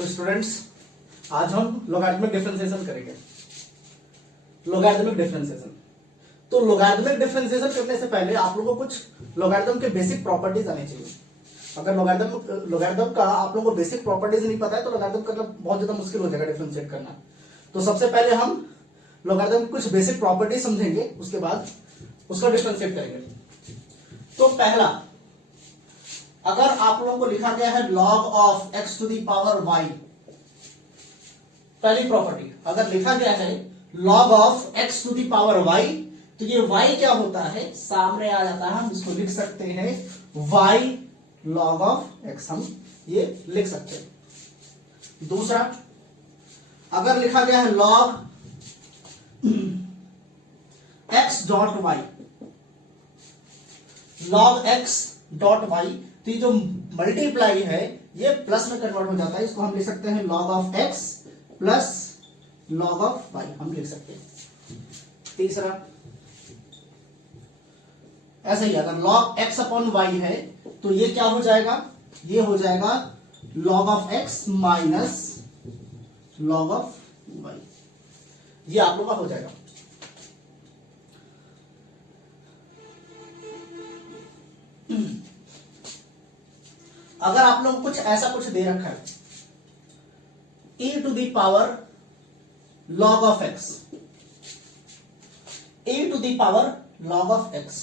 तो स्टूडेंट्स आज हम लोगैरिथमिक डिफरेंशिएशन करेंगे। लोगैरिथमिक डिफरेंशिएशन, तो लोगैरिथमिक डिफरेंशिएशन करने से पहले आप लोगों को कुछ लोगैरिथम के बेसिक प्रॉपर्टीज आनी चाहिए। अगर लोगैरिथम का आप लोगों को बेसिक प्रॉपर्टीज नहीं पता है तो लोगैरिथम करना बहुत ज्यादा मुश्किल हो जाएगा, डिफरेंशिएट करना। तो सबसे पहले हम लोगैरिथम की कुछ बेसिक प्रॉपर्टीज समझेंगे, उसके बाद उसका डिफरेंशिएट करेंगे। तो पहला, अगर आप लोगों को लिखा गया है log of x to the power y, पहली प्रॉपर्टी अगर लिखा गया है log of x to the power y, तो ये y क्या होता है, सामने आ जाता है, हम इसको लिख सकते हैं y log ऑफ x, हम ये लिख सकते हैं। दूसरा, अगर लिखा गया है log x dot y, log x dot y, तो ये जो मल्टीप्लाई है ये प्लस में कन्वर्ट हो जाता है, इसको हम लिख सकते हैं log of x plus log of y, हम लिख सकते हैं। तीसरा, ऐसा ही अगर log x अपॉन y है तो ये क्या हो जाएगा, ये हो जाएगा log of x minus log of y, ये आप लोग का हो जाएगा। अगर आप लोग कुछ ऐसा कुछ दे रखा है e to the power log of x, e to the power log of x,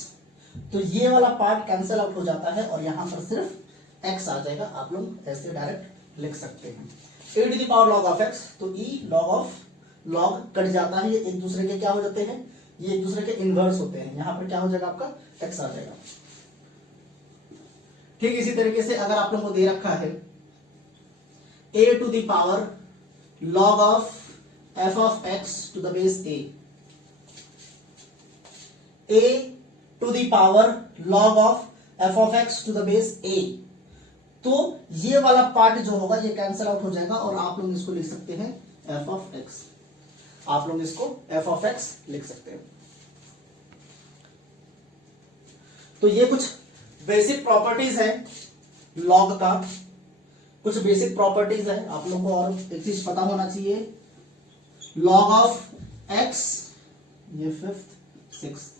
तो ये वाला पार्ट कैंसिल आउट हो जाता है और यहां पर सिर्फ x आ जाएगा, आप लोग ऐसे डायरेक्ट लिख सकते हैं e to the power log of x, तो e log of log cut जाता है, ये एक दूसरे के क्या हो जाते हैं, ये एक दूसरे के इनवर्स होते हैं, यहां पर क्या हो जाएगा आपका x आ जाएगा। ठीक इसी तरीके से अगर आप लोगों को दे रखा है a to the power log of f of x to the base a to the power log of f of x to the base a, तो ये वाला पार्ट जो होगा ये कैंसिल आउट हो जाएगा और आप लोग इसको लिख सकते हैं f ऑफ x, आप लोग इसको f ऑफ x लिख सकते हैं। तो ये कुछ बेसिक प्रॉपर्टीज है लॉग का, कुछ बेसिक प्रॉपर्टीज है आप लोगों को, और एक चीज पता होना चाहिए log ऑफ x, ये fifth sixth,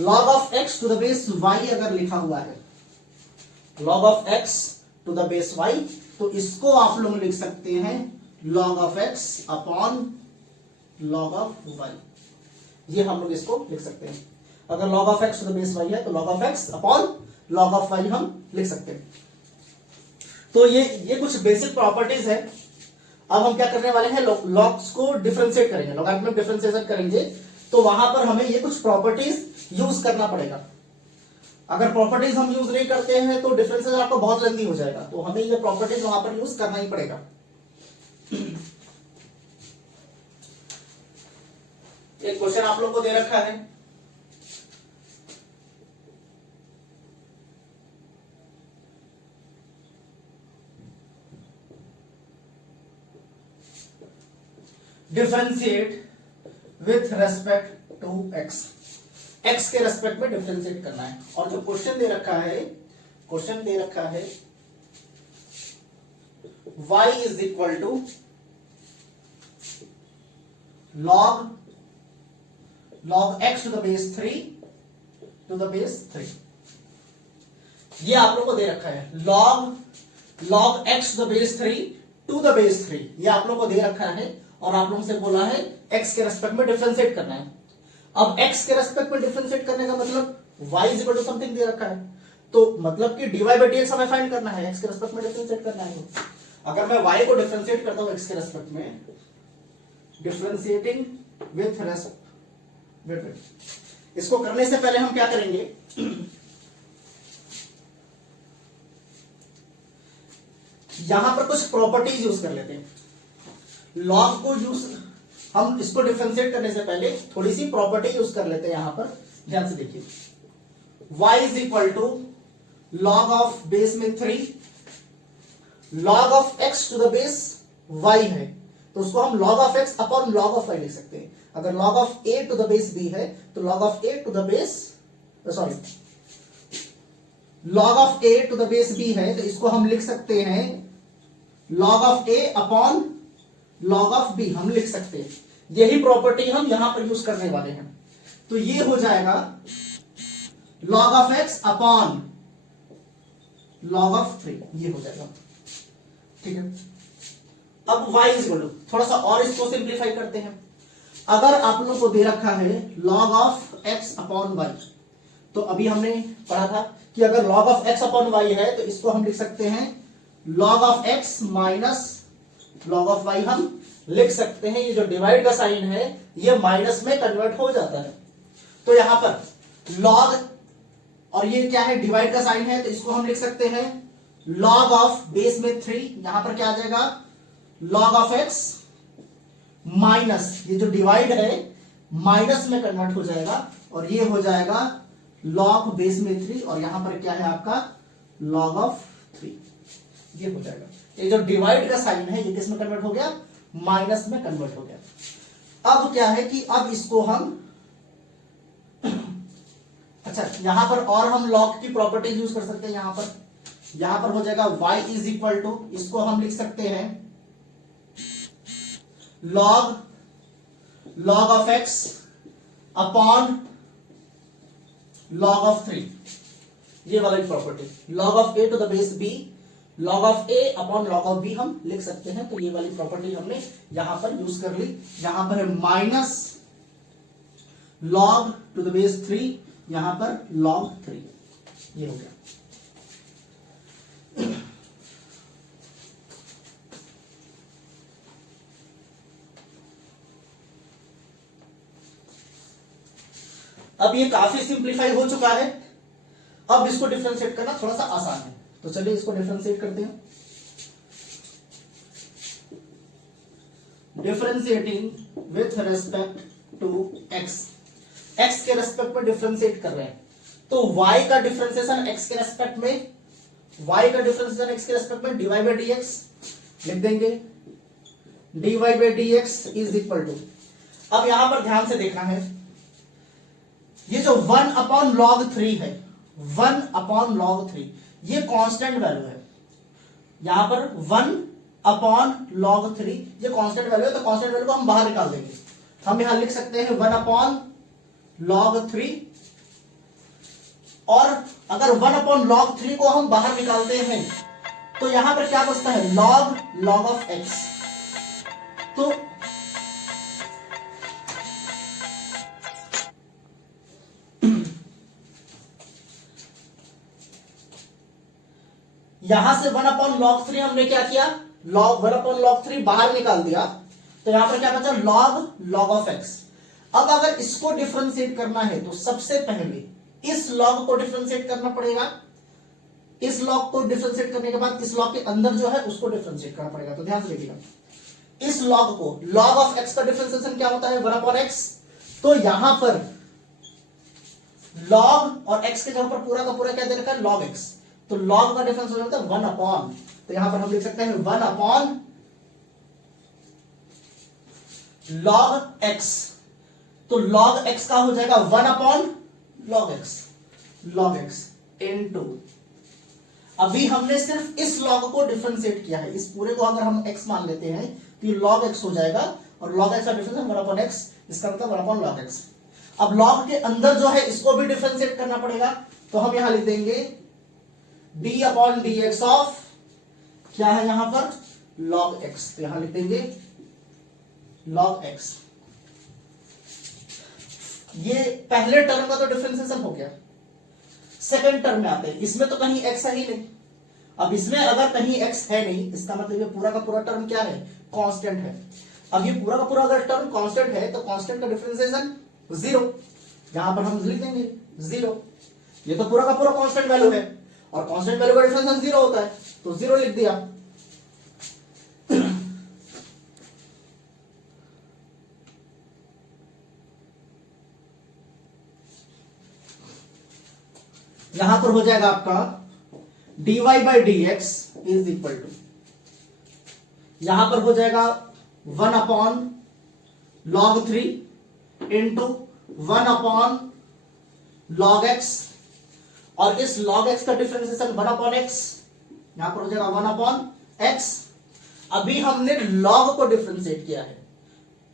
log of x to the base y अगर लिखा हुआ है log of x to the base y, तो इसको आप लोग लिख सकते हैं log of x upon log of y, ये हम लोग इसको लिख सकते हैं। अगर log of x to the base y है तो log of x upon log of y हम लिख सकते हैं। तो ये कुछ बेसिक प्रॉपर्टीज है। अब हम क्या करने वाले हैं, लॉग्स को डिफरेंशिएट करेंगे, लॉगरिथमिक डिफरेंशिएशन करेंगे, तो वहां पर हमें ये कुछ प्रॉपर्टीज यूज करना पड़ेगा। अगर प्रॉपर्टीज हम यूज नहीं करते हैं तो डिफरेंशिएशन आपको बहुत लेंथी हो जाएगा, तो हमें ये प्रॉपर्टीज वहां पर यूज करना ही पड़ेगा। एक क्वेश्चन आप लोग को दे रखा है, differentiate with respect to x, x के रेस्पेक्ट में डिफरेंशिएट करना है। और जो क्वेश्चन दे रखा है, क्वेश्चन दे रखा है y is equal to log x to the base 3 to the base 3, ये आप लोगों को दे रखा है log x to the base 3 to the base 3, ये आप लोगों को दे रखा है और आप लोगों से बोला है x के रेस्पेक्ट में डिफरेंशिएट करना है। अब x के रेस्पेक्ट में डिफरेंशिएट करने का मतलब y is equal to something दे रखा है, तो मतलब कि dy बाई dx हमें फाइंड करना है, x के रेस्पेक्ट में डिफरेंशिएट करना है। अगर मैं y को डिफरेंशिएट करता हूं x के रेस्पेक्ट में, डिफरेंशिएटिंग विथ रेस्पेक्ट, इसको करने से पहले हम क्या करेंगे, यहां पर कुछ प्रॉपर्टीज यूज कर लेते हैं। लॉग को यूज, हम इसको डिफरेंशिएट करने से पहले थोड़ी सी प्रॉपर्टी यूज कर लेते हैं। यहां पर ध्यान से देखिए, y is equal to log of base में 3, log of x to the base y है, तो उसको हम log of x upon log of y लिख सकते हैं। अगर log of a to the base b है तो log of a to the base, sorry, log of a to the base b है, तो इसको हम लिख सकते हैं log of A upon log of B हम लिख सकते हैं। यही प्रॉपर्टी हम यहां पर यूज करने वाले हैं। तो ये हो जाएगा log of x upon log of 3, ये हो जाएगा। ठीक है, अब y इज इक्वल टू, थोड़ा सा और इसको सिंप्लीफाई करते हैं। अगर आप लोग को दे रखा है log of x upon y, तो अभी हमने पढ़ा था कि अगर log of x upon y है तो इसको हम लिख सकते हैं log of x minus log of y हम लिख सकते हैं। ये जो डिवाइड का साइन है ये माइनस में कन्वर्ट हो जाता है। तो यहां पर log, और ये क्या है, डिवाइड का साइन है, तो इसको हम लिख सकते हैं log ऑफ बेस में 3, यहां पर क्या आ जाएगा log ऑफ x माइनस, ये जो डिवाइड है माइनस में कन्वर्ट हो जाएगा और ये हो जाएगा log बेस में 3, और यहां पर क्या है आपका log ऑफ 3, ये हो जाएगा। ये जो डिवाइड का साइन है ये किस में कन्वर्ट हो गया, माइनस में कन्वर्ट हो गया। अब क्या है कि अब इसको हम अच्छा, यहां पर और हम log की प्रॉपर्टी यूज कर सकते हैं। यहां पर हो जाएगा y इज इक्वल टू, इसको हम लिख सकते हैं log of x upon log of 3, ये वाला property log of a to the base b, log of a upon log of b हम लिख सकते हैं। तो ये वाली प्रॉपर्टी हमने यहां पर यूज कर ली। यहां पर है minus log to the base 3, यहां पर log 3, ये हो गया। अब ये काफी सिंप्लीफाई हो चुका है। अब इसको डिफरेंशिएट करना थोड़ा सा आसान है, तो चलिए इसको डिफरेंशिएट करते हैं। Differentiating with respect to x, x के रेस्पेक्ट में डिफरेंशिएट कर रहे हैं, तो y का डिफरेंशिएशन x के रेस्पेक्ट में, y का डिफरेंशिएशन x के रेस्पेक्ट में dy बाई dx लिख देंगे। dy by dx is equal to, अब यहां पर ध्यान से देखना है, ये जो 1 अपॉन log 3 है, 1 अपॉन log 3 ये कांस्टेंट वैल्यू है। यहां पर 1 अपॉन log 3 ये कांस्टेंट वैल्यू है, तो कांस्टेंट वैल्यू को हम बाहर निकाल देंगे। हम यहां लिख सकते हैं 1 अपॉन log 3, और अगर 1 अपॉन log 3 को हम बाहर निकालते हैं तो यहां पर क्या बचता है, log ऑफ x। तो यहां से 1 अपॉन log 3 हमने क्या किया, 1 अपॉन log 3 बाहर निकाल दिया, तो यहां पर क्या बचा, log ऑफ x। अब अगर इसको डिफरेंशिएट करना है तो सबसे पहले इस log को डिफरेंशिएट करना पड़ेगा। इस log को डिफरेंशिएट करने के बाद इस log के अंदर जो है उसको डिफरेंशिएट करना पड़ेगा। तो ध्यान से देखिएगा, इस log को, log ऑफ x का डिफरेंशिएशन क्या होता है, 1 अपॉन x। तो यहां पर log और x के जगह पर पूरा का पूरा क्या दे रखा है, log x। तो log का डिफरेंशिएशन होता है 1 अपॉन, तो यहां पर हम लिख सकते हैं 1 अपॉन log x। तो log x का हो जाएगा 1 अपॉन log x इनटू, अभी हमने सिर्फ इस log को डिफरेंशिएट किया है, इस पूरे को अगर हम x मान लेते हैं तो ये log x हो जाएगा, और log x का डिफरेंशिएशन 1 अपॉन x, इसका मतलब 1 अपॉन log x। अब log के अंदर जो है इसको भी डिफरेंशिएट करना पड़ेगा, तो हम यहां लिख देंगे d अपॉन dx ऑफ, क्या है यहां पर, log x। तो यहां लिख देंगे log x। ये पहले टर्म का तो डिफरेंशिएशन हो गया। सेकंड टर्म में आते हैं, इसमें तो कहीं x है ही नहीं। अब इसमें अगर कहीं x है नहीं, इसका मतलब ये पूरा का पूरा टर्म क्या है, कांस्टेंट है। अब ये पूरा का पूरा अगर टर्म कांस्टेंट है तो कांस्टेंट का डिफरेंशिएशन 0, यहां पर हम लिख देंगे 0। ये तो पूरा का पूरा कांस्टेंट वैल्यू है, और कांस्टेंट वैल्यू का डिफरेंशिएशन 0 होता है, तो 0 लिख दिया। यहां पर हो जाएगा आपका dy by dx is equal to, यहां पर हो जाएगा 1 upon log 3 into 1 upon log x, और इस log x का डिफरेंशिएशन 1 अपॉन x, यहां पर हो जाएगा 1 अपॉन x, अभी हमने log को डिफरेंशिएट किया है,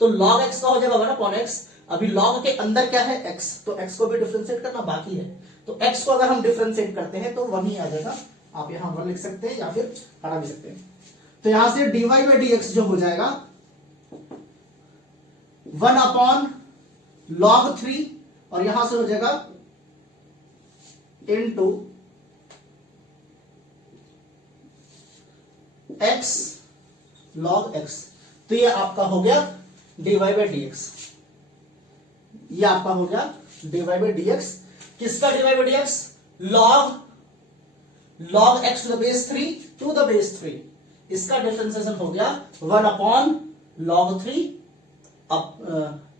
तो log x का हो जाएगा 1 अपॉन x। अभी log के अंदर क्या है x, तो x को भी डिफरेंशिएट करना बाकी है, तो x को अगर हम डिफरेंशिएट करते हैं तो 1 ही आ जाएगा। आप यहां 1 लिख सकते हैं या फिर हटा भी सकते हैं। तो यहां से dy बाई dx जो हो जाएगा 1 अपॉन log 3 और यहां से हो जाएगा इनटू x log x। तो ये आपका हो गया dy बाई dx, ये आपका हो गया dy बाई dx। किसका dy by dx? log x to the base 3 to the base 3, इसका डिफरेंशिएशन हो गया 1 upon log 3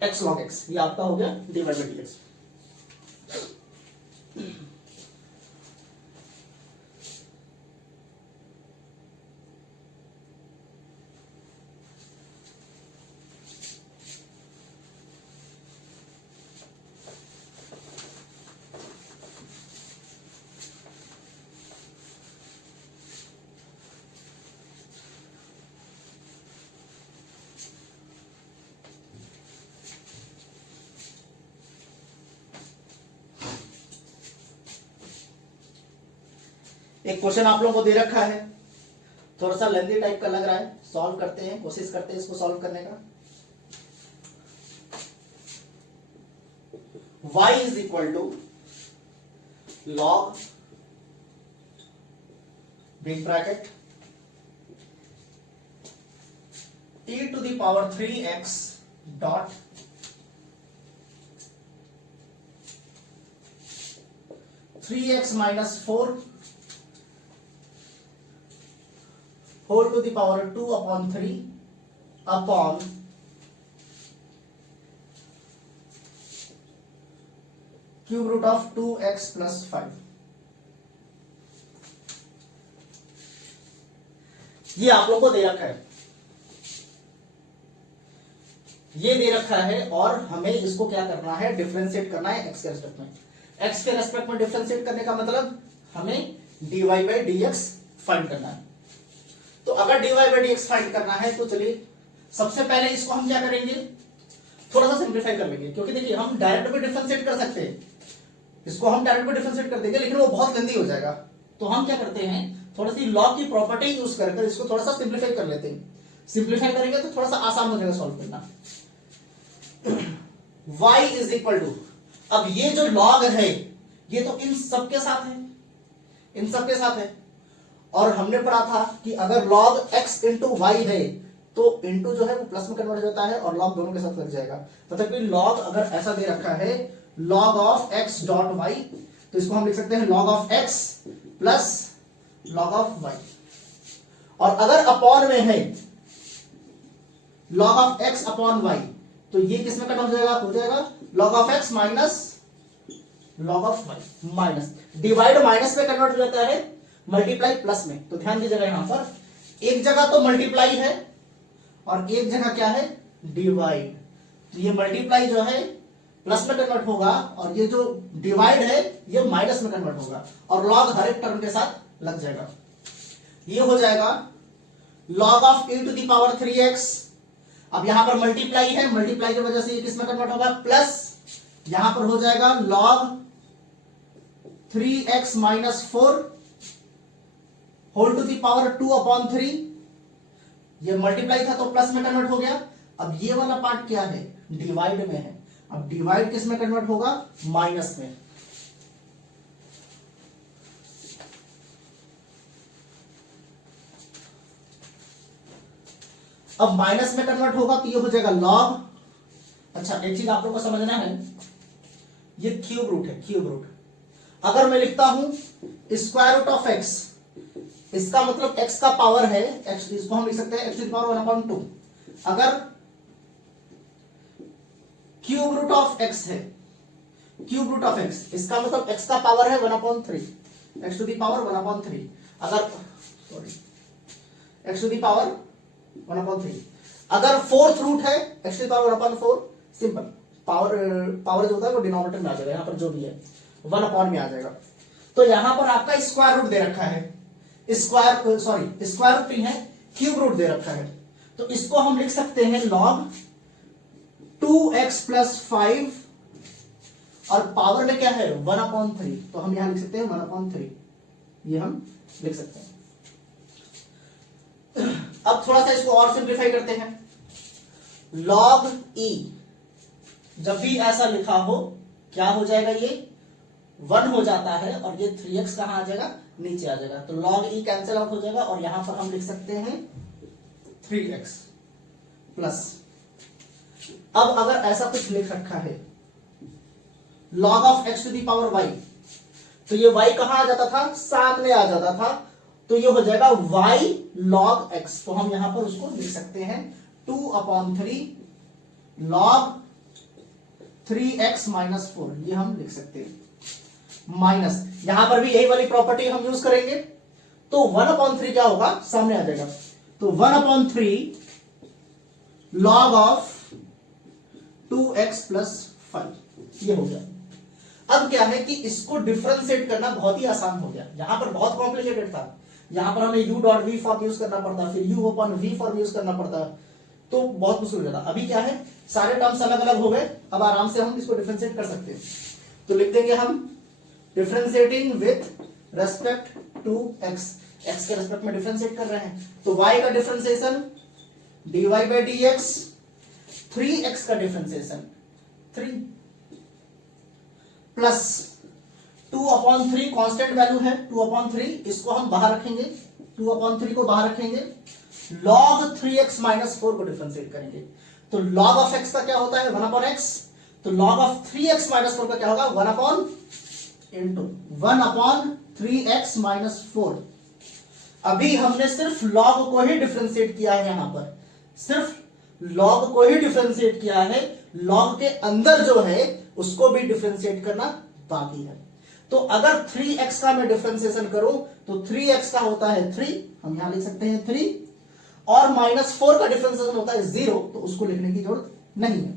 x log x, ये आपका हो गया dy बाई dx। एक क्वेश्चन आप लोगों को दे रखा है, थोड़ा सा लेंथी टाइप का लग रहा है, सॉल्व करते हैं, कोशिश करते हैं इसको सॉल्व करने का। y is equal to log big bracket e to the power 3x dot three x minus 4 whole to the power 2 upon 3 upon cube root of 2x plus 5। ये आप लोग को दे रखा है, ये दे रखा है और हमें इसको क्या करना है, डिफरेंशिएट करना है x के रेस्पेक्ट में। x के रेस्पेक्ट में डिफरेंशिएट करने का मतलब हमें dy बाई dx फाइंड करना है। तो अगर dy बाई dx फाइंड करना है तो चलिए सबसे पहले इसको हम क्या करेंगे, थोड़ा सा सिंप्लीफाई कर लेंगे, क्योंकि देखिए हम डायरेक्ट भी डिफरेंशिएट कर सकते हैं, इसको हम डायरेक्ट भी डिफरेंशिएट कर देंगे लेकिन वो बहुत लेंथी हो जाएगा। तो हम क्या करते हैं, थोड़ी सी लॉग की प्रॉपर्टी यूज कर इसको थोड़ा सा सिंप्लीफाई कर लेते हैं। सिंप्लीफाई करेंगे तो थोड़ा सा आसान हो जाएगा सॉल्व करना। y इज इक्वल टू, अब ये जो log है ये तो इन सबके साथ है, इन सबके साथ है, और हमने पढ़ा था कि अगर log x इंटू वाई है तो इंटू जो है वो प्लस में कन्वर्ट हो जाता है और log दोनों के साथ लग जाएगा। मतलब कि log अगर ऐसा दे रखा है log of x dot y, तो इसको हम लिख सकते हैं log of x plus log of y। और अगर अपॉन में है log of x upon y, तो ये किस में कन्वर्ट हो जाएगा log of x minus log of y, minus divide minus में कन्वर्ट हो जाता है मल्टीप्लाई प्लस में। तो ध्यान दीजिएगा यहां पर एक जगह तो मल्टीप्लाई है और एक जगह क्या है, डिवाइड। तो ये मल्टीप्लाई जो है प्लस में कन्वर्ट होगा और ये जो डिवाइड है ये माइनस में कन्वर्ट होगा और log हर एक टर्म के साथ लग जाएगा। ये हो जाएगा log of e to the power 3x। अब यहां पर मल्टीप्लाई है, मल्टीप्लाई की वजह से ये किस में कन्वर्ट होगा, प्लस यहां पर हो जाएगा log 3x minus 4 whole to the power 2 upon 3। ये मल्टीप्लाई था तो प्लस में कन्वर्ट हो गया। अब ये वाला पार्ट क्या है, डिवाइड में है। अब डिवाइड किस में कन्वर्ट होगा, माइनस में। अब माइनस में कन्वर्ट होगा तो ये हो जाएगा log। अच्छा एक चीज आप लोगों को समझना है, ये क्यूब रूट है, क्यूब रूट। अगर मैं लिखता हूं स्क्वायर रूट ऑफ x, इसका मतलब x का पावर है, x इसको हम लिख सकते हैं x टू द पावर 1/2। अगर क्यूब रूट ऑफ x है, क्यूब रूट ऑफ x, इसका मतलब x का पावर है 1/3, x टू द पावर 1/3। अगर sorry x to the power 1/3, अगर फोर्थ रूट है x to the power 1/4, simple power power जो होता है वो डिनोमिनेटर में आ जाएगा, यहां पर जो भी है 1 में आ जाएगा। तो यहां पर आपका स्क्वायर रूट दे रखा है, स्क्वायर रूट नहीं है, क्यूब रूट दे रखा है, तो इसको हम लिख सकते हैं log 2x प्लस 5 और पावर में क्या है 1/3, तो हम यहां लिख सकते हैं 1/3, ये हम लिख सकते हैं। अब थोड़ा सा इसको और सिंप्लीफाई करते हैं। log e जब भी ऐसा लिखा हो क्या हो जाएगा, ये 1 हो जाता है और ये 3x कहां आ जाएगा, नीचे आ जाएगा, तो log e कैंसिल आउट हो जाएगा और यहां पर हम लिख सकते हैं 3x प्लस। अब अगर ऐसा कुछ लिख रखा है log of x to the power y, तो ये y कहां आ जाता था, सामने आ जाता था, तो ये हो जाएगा y log x, तो हम यहां पर उसको लिख सकते हैं 2/3 log 3x माइनस 4, ये हम लिख सकते हैं। माइनस यहां पर भी यही वाली प्रॉपर्टी हम यूज करेंगे, तो 1/3 क्या होगा, सामने आ जाएगा, तो 1/3 log ऑफ 2x प्लस 5, ये हो गया। अब क्या है कि इसको डिफरेंशिएट करना बहुत ही आसान हो गया, यहां पर बहुत कॉम्प्लिकेटेड था, यहां पर हमें u dot v form use करना पड़ता, फिर u upon v form use करना पड़ता, तो बहुत मुश्किल हो जाता। अभी क्या है, सारे टर्म्स अलग अलग हो गए, अब आराम से हम इसको डिफरेंशिएट कर सकते हैं। तो लिख देंगे हम differentiating with respect to x, x के रेस्पेक्ट में डिफरेंशिएट कर रहे हैं, तो y का differentiation dy by dx, 3x का डिफरेंशिएशन 3 प्लस 2/3 कांस्टेंट वैल्यू है 2/3, इसको हम बाहर रखेंगे, 2/3 को बाहर रखेंगे, log 3x माइनस 4 को डिफरेंशिएट करेंगे, तो log ऑफ x का क्या होता है 1/x, तो log ऑफ 3x माइनस 4 का क्या होगा 1/3x माइनस 4। अभी हमने सिर्फ log को ही डिफरेंशिएट किया है, यहां पर सिर्फ log को ही डिफरेंशिएट किया है, log के अंदर जो है उसको भी डिफरेंशिएट करना बाकी है। तो अगर 3x का मैं डिफरेंशिएशन करूं तो 3x का होता है 3, हम यहां लिख सकते हैं 3, और -4 का डिफरेंशिएशन होता है 0, तो उसको लिखने की जरूरत नहीं है।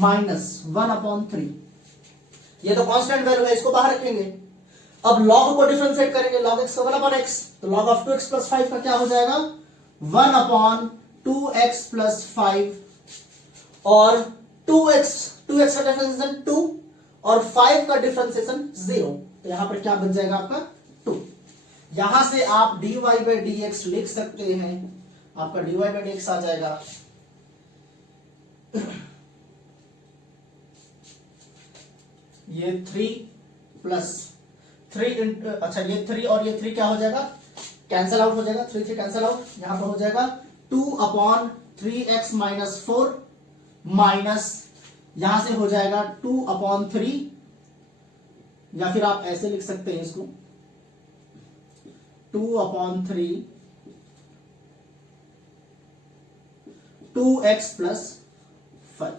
-1/3, ये तो कांस्टेंट वैल्यू है, इसको बाहर रखेंगे। अब log को डिफरेंशिएट करेंगे, log x का 1/x, तो log ऑफ 2x प्लस 5 का क्या हो जाएगा 1/2x प्लस 5, और 2x का डिफरेंशिएशन 2 और 5 का डिफरेंशिएशन 0, तो यहां पर क्या बच जाएगा आपका 2। यहां से आप dy बाई dx लिख सकते हैं, आपका dy बाई dx आ जाएगा ये 3 प्लस 3 अच्छा ये 3 और ये 3 क्या हो जाएगा, कैंसिल आउट हो जाएगा, 3 कैंसिल आउट, यहां पर हो जाएगा 2/3x माइनस 4 माइनस यहां से हो जाएगा 2/3, या फिर आप ऐसे लिख सकते हैं इसको 2/3 2x प्लस 5,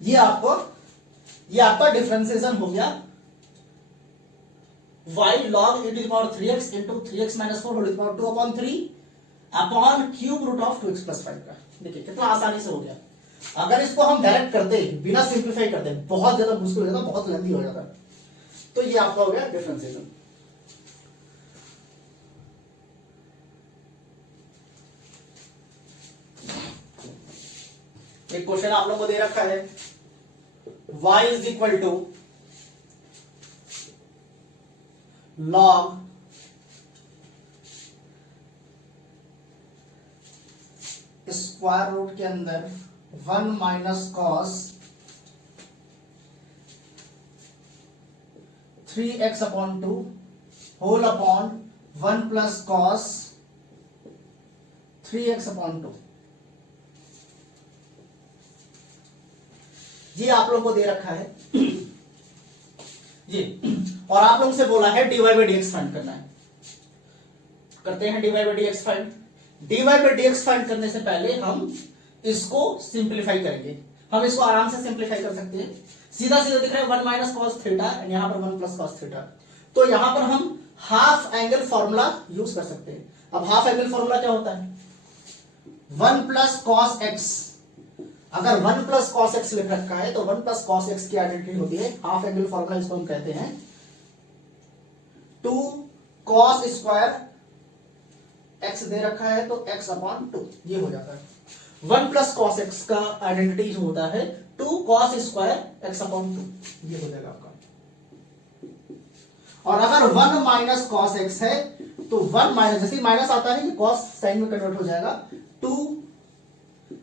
ये आपका डिफरेंशिएशन हो गया y log e to the power 3x into 3x minus 4 whole to the power 2/3 upon cube root of 2x plus 5 का। देखिए कितना आसानी से हो गया। अगर इसको हम डायरेक्ट करते बिना सिंप्लीफाई करते बहुत ज्यादा मुश्किल हो जाता, बहुत लेंथी हो जाता, तो ये आपका हो गया डिफरेंशिएशन। एक क्वेश्चन आप लोगों को दे रखा है, y is equal to log square root के अंदर 1 minus cos 3x upon 2 whole upon 1 plus cos 3x upon 2, ये आप लोगों को दे रखा है ये, और आप लोगों से बोला है dy बाई dx फाइंड करना है। करते हैं dy by dx find. dy by dx find करने से पहले हम इसको सिंप्लीफाई करेंगे। हम इसको आराम से सिंप्लीफाई कर सकते हैं, सीधा सीधा दिख रहा है 1 माइनस कॉस थीटा एंड यहां पर 1 प्लस कॉस थीटा, तो यहां पर हम हाफ एंगल फॉर्मूला यूज कर सकते हैं। अब हाफ एंगल फॉर्मूला क्या होता है 1 प्लस कॉस एक्स, अगर 1 प्लस कॉस एक्स लिख रखा है तो 1 प्लस कॉस एक्स की आइडेंटिटी होती है हाफ एंगल फॉर्मूला, इसको हम कहते हैं 2 कॉस स्क्वायर x दे रखा है तो x अपॉन 2 ये हो जाता है। 1 प्लस कॉस एक्स का आइडेंटिटी जो होता है 2 कॉस स्क्वायर एक्स अपॉन 2 ये हो जाएगा आपका। और अगर 1 माइनस कॉस एक्स है तो 1 माइनस, जैसे माइनस आता है कि कॉस साइन में कन्वर्ट हो जाएगा, 2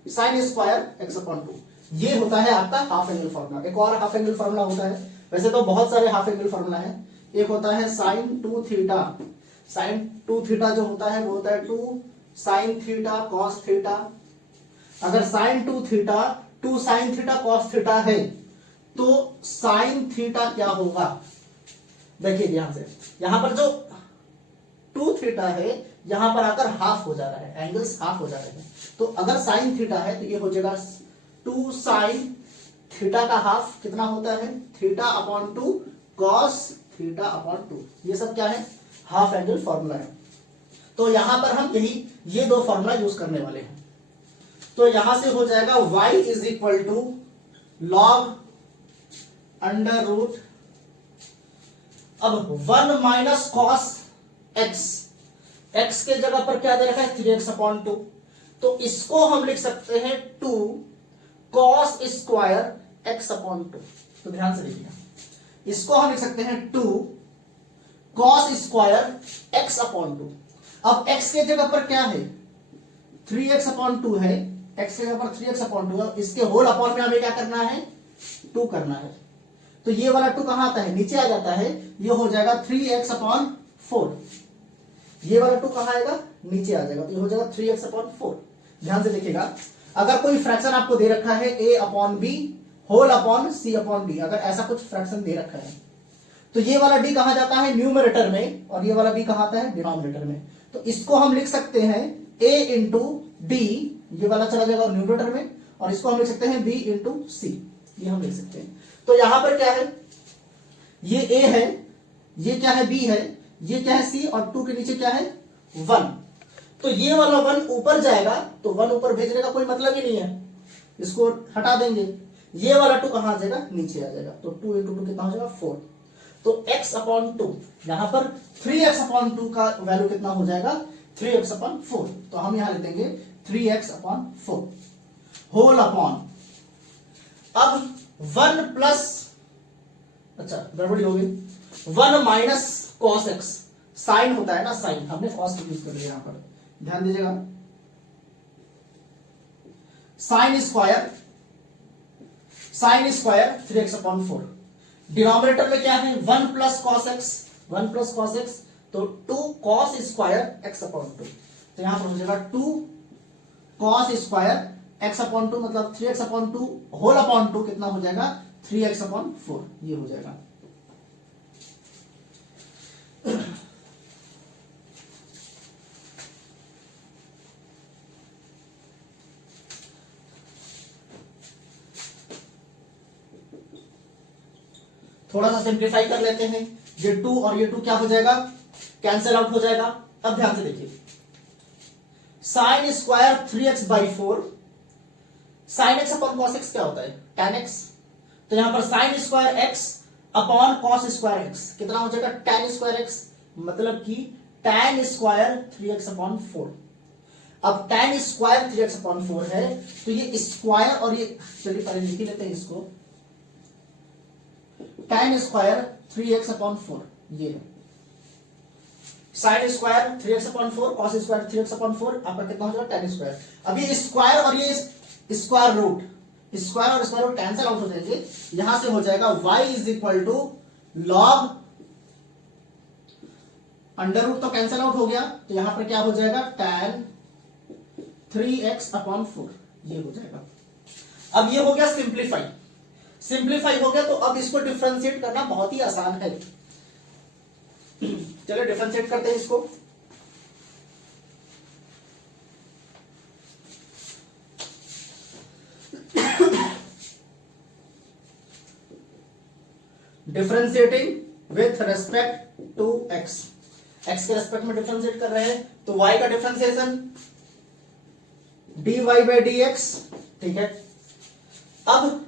साइन स्क्वायर एक्स अपॉन 2 ये होता है आपका हाफ एंगल फॉर्मूला। एक और हाफ एंगल फॉर्मूला होता है, वैसे तो बहुत सारे हाफ एंगल फॉर्मूला है। एक होता है साइन 2 थीटा, साइन 2 थीटा जो होता है वो होता है 2 साइन थीटा कॉस थीटा। अगर sine 2 theta 2 sine theta cos theta है तो साइन थीटा क्या होगा, देखिए ध्यान से, यहां पर जो 2 थीटा है यहां पर आकर हाफ हो जा रहा है, एंगल्स हाफ हो जा रहे हैं। तो अगर साइन थीटा है तो ये हो जाएगा 2 साइन थीटा का हाफ कितना होता है, theta upon 2 cos theta upon 2। ये सब क्या है, हाफ एंगल फॉर्मूला है। तो यहां पर हम यही ये दो फॉर्मूला यूज करने वाले हैं। तो यहां से हो जाएगा y is equal to log under root, अब 1 माइनस कॉस एक्स, एक्स के जगह पर क्या दे रखा है 3x अपॉन 2, तो इसको हम लिख सकते हैं 2 कॉस स्क्वायर एक्स अपॉन 2। तो ध्यान से देखिए, इसको हम लिख सकते हैं 2 कॉस स्क्वायर एक्स अपॉन 2। अब x के जगह पर क्या है 3x अपॉन 2 है, x के जगह पर 3x अपॉन 2 है, इसके होल अपॉन में हमें क्या करना है 2 करना है। तो ये वाला 2 कहां आता है, नीचे आ जाता है, ये हो जाएगा 3x अपॉन 4। ये वाला 2 कहां आएगा, नीचे आ जाएगा, तो ये हो जाएगा 3x अपॉन 4। ध्यान से देखिएगा, अगर कोई फ्रैक्शन आपको दे रखा है a upon b whole upon c upon d, अगर ऐसा कुछ फ्रैक्शन दे रखा है तो ये वाला d कहां जाता है न्यूमरेटर में और ये वाला b कहां आता है डिनोमिनेटर में। तो इसको हम लिख सकते हैं a इंटू डी, ये वाला चला जाएगा न्यूमरेटर में, और इसको हम लिख सकते हैं b इंटू सी, ये हम लिख सकते हैं। तो यहां पर क्या है, ये a है, ये क्या है b है, ये क्या है c, और 2 के नीचे क्या है 1। तो ये वाला 1 ऊपर जाएगा, तो 1 ऊपर भेजने का कोई मतलब ही नहीं है, इसको हटा देंगे। ये वाला 2 कहां आ जाएगा, नीचे आ जाएगा, तो 2 इंटू 2 कितना हो जाएगा 4। तो x अपॉन 2, यहां पर 3x अपॉन 2 का वैल्यू कितना हो जाएगा 3x अपॉन 4। तो हम यहां लिख देंगे 3x अपॉन 4 होल अपॉन, अब 1 प्लस, अच्छा गड़बड़ी हो गई, 1 माइनस कॉस एक्स, साइन होता है ना साइन, हमने कॉस यूज कर लिया यहां पर, ध्यान दीजिएगा, sine square 3x upon 4। Denominator में क्या है 1 plus cos x, 1 plus cos x, तो 2 कॉस स्क्वायर एक्स अपॉन 2। तो यहां पर हो जाएगा 2 कॉस स्क्वायर एक्स अपॉन 2, मतलब 3x अपॉन 2 होल अपॉन 2 कितना हो जाएगा 3x अपॉन 4, ये हो जाएगा। थोड़ा सा सिंप्लीफाई कर लेते हैं, ये 2 और ये 2 क्या हो जाएगा कैंसिल आउट हो जाएगा। अब ध्यान से देखिए, sine square 3x by 4, sine x upon cos x क्या होता है tan x, तो यहां पर sine square x upon cos square x कितना हो जाएगा tan स्क्वायर x, मतलब कि tan स्क्वायर 3x अपॉन 4। अब tan स्क्वायर 3x अपॉन 4 है, तो ये स्क्वायर और ये, चलिए पहले लिख लेते हैं इसको, tan स्क्वायर 3x अपॉन 4, ये sine square 3x upon 4 cos square 3x upon 4, आपका कितना हो जाएगा tan स्क्वायर। अब ये स्क्वायर और ये स्क्वायर रूट, स्क्वायर और स्क्वायर रूट कैंसिल आउट हो जाएंगे, यहां से हो जाएगा y is equal to log under root, तो कैंसिल आउट हो गया, तो यहां पर क्या हो जाएगा tan 3x अपॉन 4, ये हो जाएगा। अब ये हो गया सिंप्लीफाई, सिंप्लीफाई हो गया, तो अब इसको डिफरेंशिएट करना बहुत ही आसान है। चलो डिफरेंशिएट करते हैं इसको। Differentiating with respect to x, x के रेस्पेक्ट में डिफरेंशिएट कर रहे हैं, तो y का डिफरेंशिएशन dy बाई dx, ठीक है। अब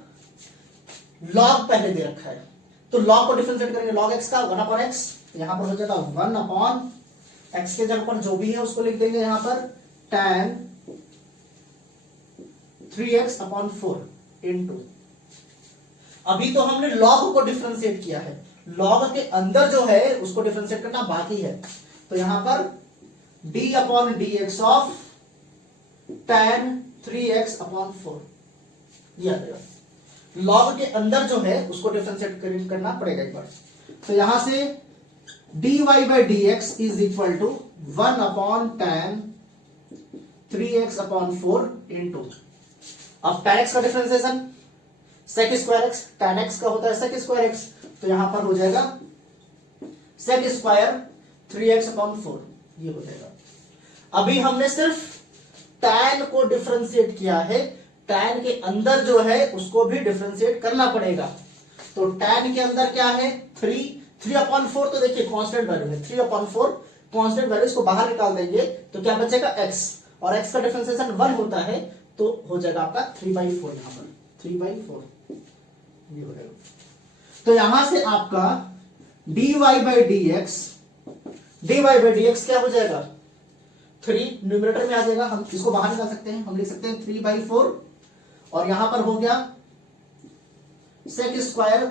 लॉग पहले दे रखा है, तो लॉग को डिफरेंशिएट करेंगे, लॉग x का 1 अपॉन x, यहां पर हो जाएगा 1 अपॉन x के जगह पर जो भी है उसको लिख देंगे यहां पर tan 3x अपॉन 4 इंटू, अभी तो हमने log को डिफरेंशिएट किया है, log के अंदर जो है उसको डिफरेंशिएट करना बाकी है, तो यहां पर d upon dx of tan 3x upon 4 दिया गया। log के अंदर जो है उसको डिफरेंशिएट करना पड़ेगा एक बार, तो यहां से dy by dx is equal to 1 upon tan 3x upon 4 into, अब tan x का differentiation sec square x, tan x का होता है sec स्क्वायर x, तो यहां पर हो जाएगा sec स्क्वायर 3x अपॉन 4, ये हो जाएगा। अभी हमने सिर्फ tan को डिफरेंशिएट किया है, tan के अंदर जो है उसको भी डिफरेंशिएट करना पड़ेगा, तो tan के अंदर क्या है 3 अपॉन 4, तो देखिए कांस्टेंट वैल्यू है 3 अपॉन 4, कांस्टेंट वैल्यू इसको बाहर निकाल देंगे तो क्या बचेगा x, और x का डिफरेंशिएशन 1 होता है, तो हो जाएगा आपका 3/4, यहां पर 3/4 ये हो जाएगा। तो यहां से आपका dy by dx क्या हो जाएगा 3 न्यूमरेटर में आ जाएगा, हम इसको बाहर निकाल सकते हैं, हम लिख सकते हैं 3/4, और यहां पर हो गया sec square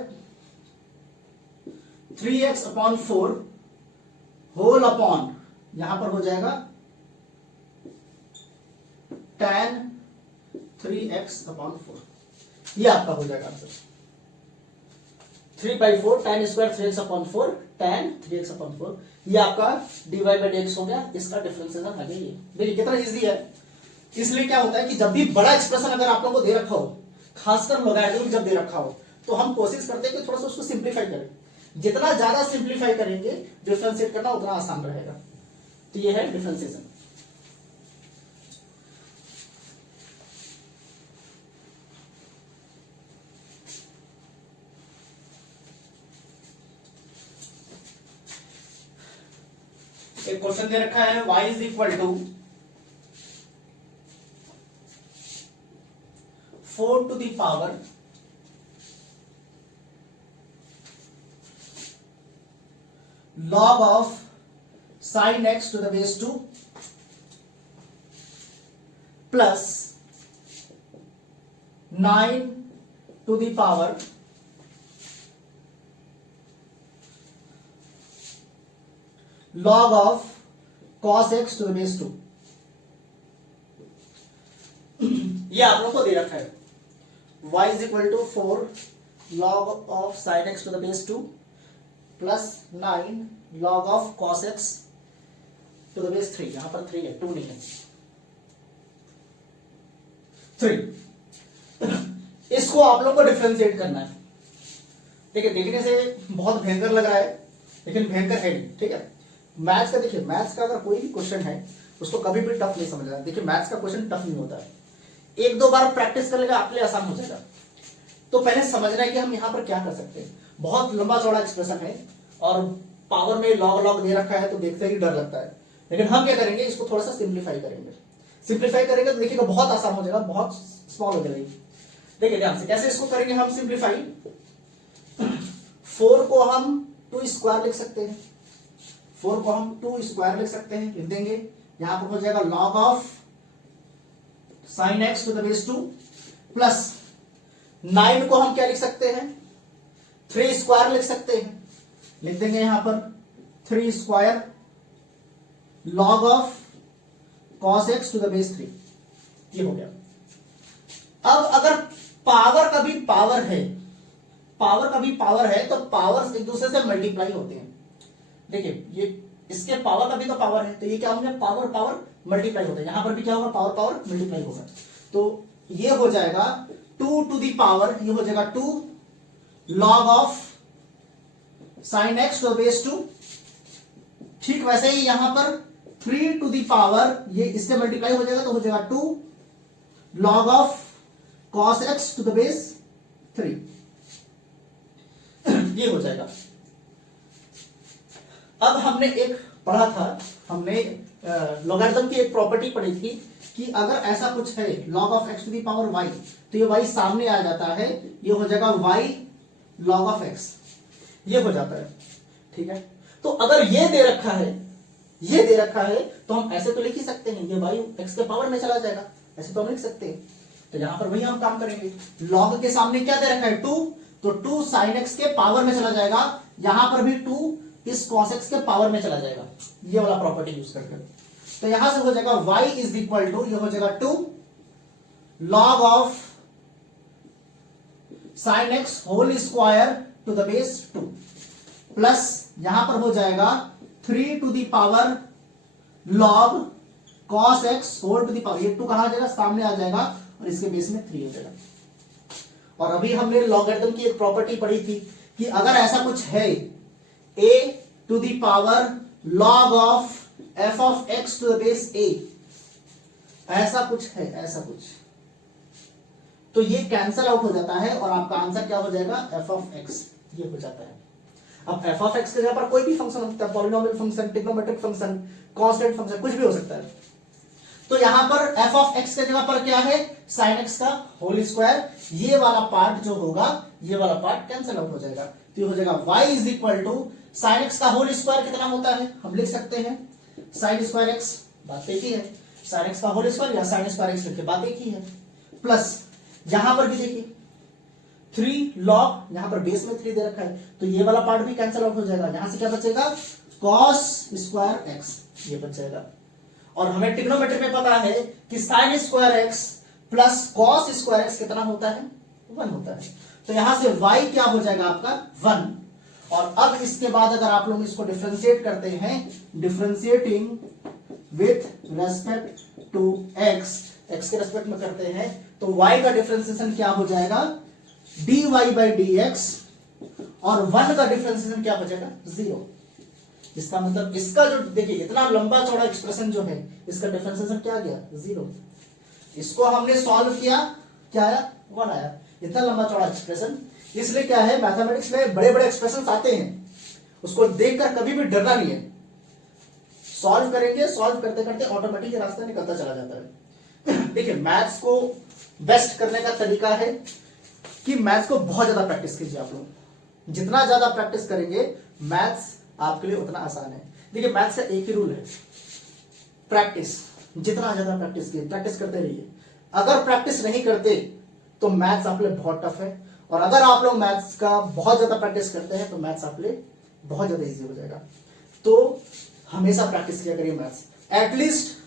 3x upon 4 whole upon, यहां पर हो जाएगा tan 3x अपॉन 4, ये आपका हो जाएगा answer 3/4 tan square 3x upon 4 tan 3x upon 4, ये आपका dy by dx हो गया, इसका डिफरेंशिएशन आ गया। ये देखिए कितना इजी है, इसलिए क्या होता है कि जब भी बड़ा एक्सप्रेशन अगर आप लोगों को दे रखा हो, खासकर लॉगरिथम जब दे रखा हो, तो हम कोशिश करते हैं कि थोड़ा सा उसको सिंप्लीफाई करें, जितना ज्यादा सिंप्लीफाई करेंगे डिफरेंशिएट करना उतना आसान रहेगा, तो ये है डिफरेंशिएशन। एक क्वेश्चन दे रखा है y is equal to 4 to the power log of sin x to the base 2 plus 9 to the power log of cos x to the base 2, ये आप लोग को दे रखा है y is equal to 4 log of sin x to the base 2 plus 9 log of cos x to the base 3, यहां पर 3 है 2 नहीं है 3, इसको आप लोग को डिफरेंशिएट करना है। देखिए देखने से बहुत भयंकर लग रहा है लेकिन भयंकर है नहीं, ठीक है। मैथ्स का देखिए, मैथ्स का अगर कोई भी क्वेश्चन है उसको कभी भी टफ नहीं समझना। देखिए मैथ्स का क्वेश्चन टफ नहीं होता है, एक दो बार प्रैक्टिस कर लेगा आपके लिए आसान हो जाएगा। तो पहले समझना है कि हम यहाँ पर क्या कर सकते हैं। बहुत लंबा चौड़ा एक्सप्रेशन है और पावर में लॉग लॉग दे रखा है तो देखते ही डर लगता है, लेकिन हम क्या करेंगे इसको थोड़ा सा सिंप्लीफाई करेंगे। सिंप्लीफाई करेंगे तो देखिएगा बहुत आसान हो जाएगा, बहुत स्मॉल हो जाएगी। देखिए ध्यान से कैसे इसको करेंगे हम सिंप्लीफाई। 4 को हम 2 स्क्वायर लिख सकते हैं, 4 को हम 2 स्क्वायर लिख सकते हैं, लिख देंगे यहां पर हो जाएगा log of sin x to the base 2 plus 9 को हम क्या लिख सकते हैं 3 स्क्वायर लिख सकते हैं, लिख देंगे यहां पर 3 square log of cos x to the base 3, ये हो गया। अब अगर पावर का भी पावर है, पावर का भी पावर है तो पावर एक दूसरे से मल्टीप्लाई होते हैं। देखिए ये इसके पावर का भी तो पावर है, तो ये क्या होगा पावर पावर मल्टीप्लाई होता है, यहां पर भी क्या होगा पावर पावर मल्टीप्लाई होगा। तो ये हो जाएगा 2 टू दी पावर, ये हो जाएगा 2 log of sin x to the base 2। ठीक वैसे ही यहां पर 3 टू दी पावर, ये इससे मल्टीप्लाई हो जाएगा तो हो जाएगा 2 log of cos x to the base 3, ये हो जाएगा। अब हमने एक पढ़ा था, हमने लॉगरिथम की एक प्रॉपर्टी पढ़ी थी कि अगर ऐसा कुछ है log of x to the power y, तो ये y सामने आ जाता है, ये हो जाएगा y log ऑफ x, ये हो जाता है। ठीक है, तो अगर ये दे रखा है ये दे रखा है तो हम ऐसे तो लिख ही सकते हैं, ये y x के पावर में चला जाएगा, ऐसे तो हम लिख सकते हैं। तो यहां पर वही हम काम करेंगे, log के सामने क्या दे रखा है 2, तो 2 sin x के पावर में चला जाएगा, यहां पर भी 2 इस cos x के पावर में चला जाएगा, ये वाला प्रॉपर्टी यूज करके। तो यहां से हो जाएगा y इज इक्वल टू, ये हो जाएगा 2 log of sin x whole square to the base 2 plus यहां पर हो जाएगा 3 to the power log cos x whole to the power, ये 2 कहां आ जाएगा, सामने आ जाएगा और इसके बेस में 3 हो जाएगा। और अभी हमने लॉगरिथम की एक प्रॉपर्टी पढ़ी थी कि अगर ऐसा कुछ है a to the power log of f of x to the base a, ऐसा कुछ है, ऐसा कुछ, तो ये कैंसल आउट हो जाता है और आपका आंसर क्या हो जाएगा f ऑफ x, ये हो जाता है। अब f ऑफ x के जगह पर कोई भी फंक्शन हो सकता है, polynomial function, trigonometric function, constant function, कुछ भी हो सकता है। तो यहां पर f ऑफ x के जगह पर क्या है, sin x का होल स्क्वायर, ये वाला पार्ट जो होगा, ये वाला पार्ट कैंसिल आउट हो जाएगा, तो ये हो जाएगा y is equal to sin x का होल स्क्वायर कितना होता है, हम लिख सकते हैं sin स्क्वायर x, बात एक ही है, sin x का होल स्क्वायर या sin स्क्वायर x लिखे, बात एक ही है, प्लस यहां पर भी देखिए 3 log, यहां पर बेस में 3 दे रखा है, तो ये वाला पार्ट भी कैंसिल आउट हो जाएगा, यहां से क्या बचेगा cos स्क्वायर x, ये बच जाएगा। और हमें ट्रिग्नोमेट्री में पता है कि sin square x plus cos square x कितना होता है, 1 होता है। तो यहां से y क्या हो जाएगा आपका 1। और अब इसके बाद अगर आप लोग इसको डिफरेंशिएट करते हैं, differentiating with respect to x, x के रेस्पेक्ट में करते हैं, तो y का डिफरेंशिएशन क्या हो जाएगा dy by dx, और 1 का डिफरेंशिएशन क्या हो जाएगा 0। इसका मतलब इसका जो देखिए इतना लंबा चौड़ा एक्सप्रेशन जो है, इसका डिफरेंशिएशन क्या आ गया 0। इसको हमने सॉल्व किया, क्या आया 1 आया, इतना लंबा चौड़ा एक्सप्रेशन। इसलिए क्या है, मैथमेटिक्स में बड़े बड़े एक्सप्रेशन आते हैं, उसको देखकर कभी भी डरना नहीं है, सॉल्व करेंगे, सॉल्व करते करते ऑटोमेटिक रास्ता निकलता चला जाता है। देखिए मैथ्स को बेस्ट करने का तरीका है कि मैथ्स को बहुत ज्यादा प्रैक्टिस कीजिए आप लोग, जितना ज्यादा प्रैक्टिस करेंगे मैथ्स आपके लिए उतना आसान है। देखिए मैथ्स का एक ही रूल है, प्रैक्टिस, जितना ज्यादा प्रैक्टिस कीजिए, प्रैक्टिस करते रहिए। अगर प्रैक्टिस नहीं करते तो मैथ्स आपके लिए बहुत टफ है, और अगर आप लोग मैथ्स का बहुत ज्यादा प्रैक्टिस करते हैं तो मैथ्स आपके लिए बहुत ज्यादा इजी हो जाएगा। तो हमेशा प्रैक्टिस किया करिए मैथ्स, एटलीस्ट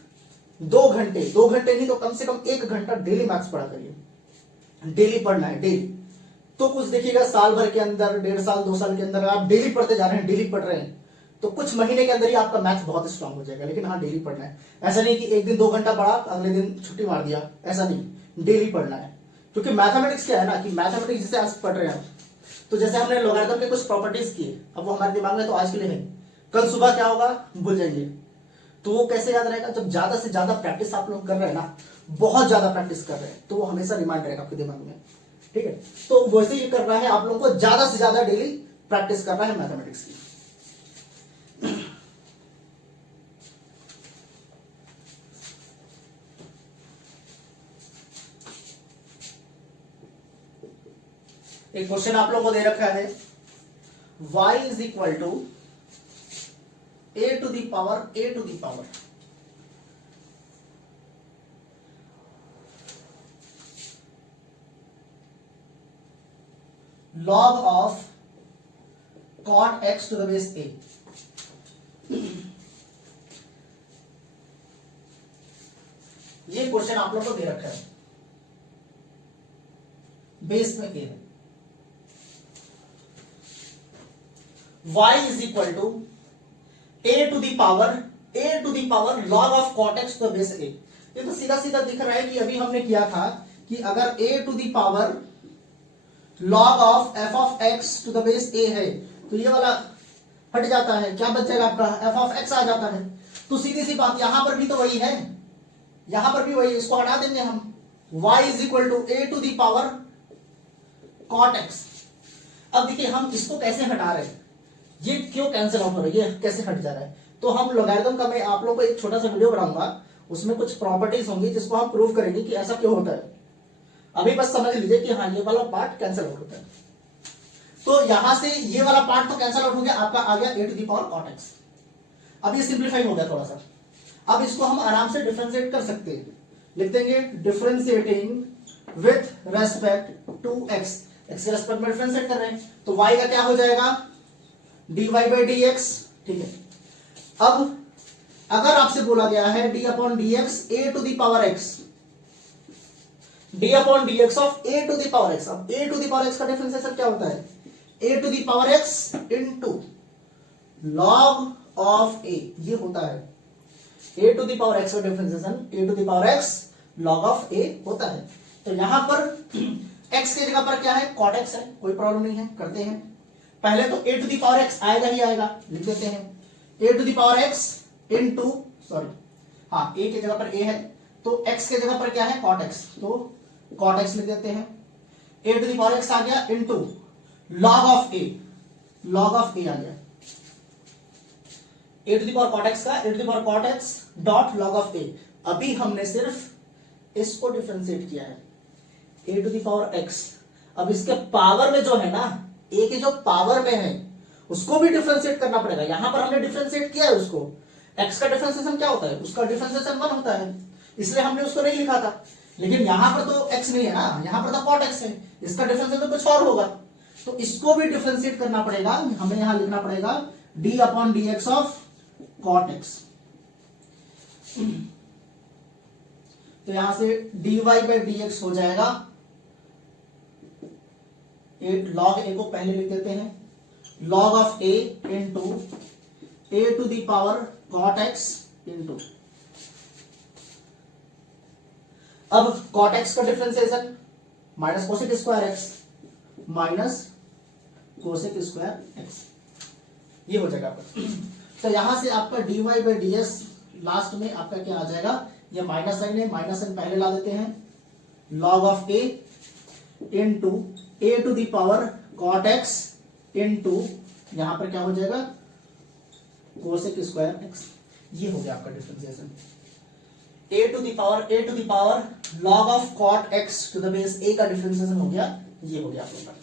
2 घंटे, 2 घंटे नहीं तो कम से कम 1 घंटा डेली मैथ्स पढ़ा करिए, डेली पढ़ना है, डेली। तो कुछ देखिएगा साल भर के अंदर, 1.5 साल 2 साल के अंदर आप डेली पढ़ते जा रहे हैं, डेली पढ़ रहे हैं, तो कुछ महीने के अंदर ही आपका मैथ्स बहुत स्ट्रांग हो जाएगा। लेकिन हाँ डेली पढ़ना है, ऐसा नहीं कि एक दिन 2 घंटा पढ़ा अगले दिन छुट्टी मार दिया, ऐसा नहीं, डेली पढ़ना है। क्योंकि मैथमेटिक्स क्या है ना, कि मैथमेटिक्स जैसे आज पढ़ रहे हैं, तो जैसे हमने लॉगरिथम के कुछ प्रॉपर्टीज किए, अब वो हमारे दिमाग में तो आज के लिए है, कल सुबह क्या होगा भूल जाएंगे। तो वो कैसे याद रहेगा, जब ज्यादा से ज्यादा प्रैक्टिस आप लोग कर रहे हैं ना, बहुत ज्यादा प्रैक्टिस कर रहे हैं, तो वो हमेशा रिमाइंड रहेगा आपके दिमाग में, ठीक है। तो वैसे ही करना है आप लोगों को, ज्यादा से ज्यादा डेली प्रैक्टिस करना है मैथमेटिक्स की। एक क्वेश्चन आप लोगों को दे रखा है, y is equal to a to the power log of cot x to the base a। ये क्वेश्चन आप लोगों को दे रखा है, बेस में a है, y is equal to a to the power log of cot x to the base a। ये तो सीधा सीधा दिख रहा है कि अभी हमने किया था कि अगर a to the power log of f of x to the base a है, तो ये वाला हट जाता है, क्या बच जाएगा आपका f ऑफ x आ जाता है। तो सीधी सी बात, यहां पर भी तो वही है, यहां पर भी वही, इसको हटा देंगे हम, y is equal to a to the power cot x। अब देखिए हम इसको कैसे हटा रहे हैं, ये क्यों कैंसिल आउट हो रही है, कैसे हट जा रहा है। तो हम लॉगरिथम का मैं आप लोगों को एक छोटा सा वीडियो बनाऊंगा, उसमें कुछ प्रॉपर्टीज होंगी जिसको हम प्रूव करेंगे कि ऐसा क्यों होता है। अभी बस समझ लीजिए कि हाँ ये वाला पार्ट कैंसिल आउट होता है। तो यहां से ये वाला पार्ट तो कैंसिल आउट हो गया, आपका आ गया a to the power cot x। अब ये सिंप्लीफाई हो गया थोड़ा सा। अब इसको हम आराम से डिफरेंशिएट कर सकते हैं, लिख देंगे differentiating with respect to x, x के रेस्पेक्ट में डिफरेंशिएट कर रहे हैं तो y का क्या हो जाएगा dy बाई डी एक्स। ठीक है, अब अगर आपसे बोला गया है d upon d x a to the power x, d upon d x of a to the power एक्स, अब a to the power x का डिफरेंशिएशन क्या होता है a to the power x into log of a, ये होता है a to the power x का differentiation a to the power x log of a होता है। तो यहां पर x की जगह पर क्या है cot x है, कोई प्रॉब्लम नहीं है, करते हैं। पहले तो a to the power x आएगा ही आएगा, लिख देते हैं a to the power x into, sorry हाँ a की जगह पर a है तो x की जगह पर क्या है cot x, तो cot x लिख देते हैं। a to the power x आ गया into log of a, log of a आ गया a to the power cot x का a to the power cot x dot log of a। अभी हमने सिर्फ इसको डिफरेंशिएट किया है a to the power x, अब इसके पावर में जो है ना a की जो पावर में है उसको भी डिफरेंशिएट करना पड़ेगा। यहां पर हमने डिफरेंशिएट किया है उसको, x का डिफरेंशिएशन क्या होता है, उसका डिफरेंशिएशन 1 होता है, इसलिए हमने उसको नहीं लिखा था। लेकिन यहां पर तो x नहीं है ना, यहां पर तो cot x है, इसका डिफरेंशिएशन तो कुछ और होगा, तो इसको भी डिफरेंशिएट करना पड़ेगा। हमें यहां लिखना पड़ेगा d upon d x of cot x। तो यहां से dy बाई डी एक्स हो जाएगा, log a को पहले लिख देते हैं log of a into a to the power cot x into, अब cot x का differentiation minus cosec square x minus cosec square x, ये हो जाएगा आपका। तो यहां से आपका dy by d x last में आपका क्या आ जाएगा, ये माइनस साइन है, माइनस साइन पहले ला देते हैं log of a into a to the power cot x into यहां पर क्या हो जाएगा कोसेक स्क्वायर x, ये हो गया आपका differentiation. a to the power log of cot x to the base a का डिफरेंशिएशन हो गया, ये हो गया आपका।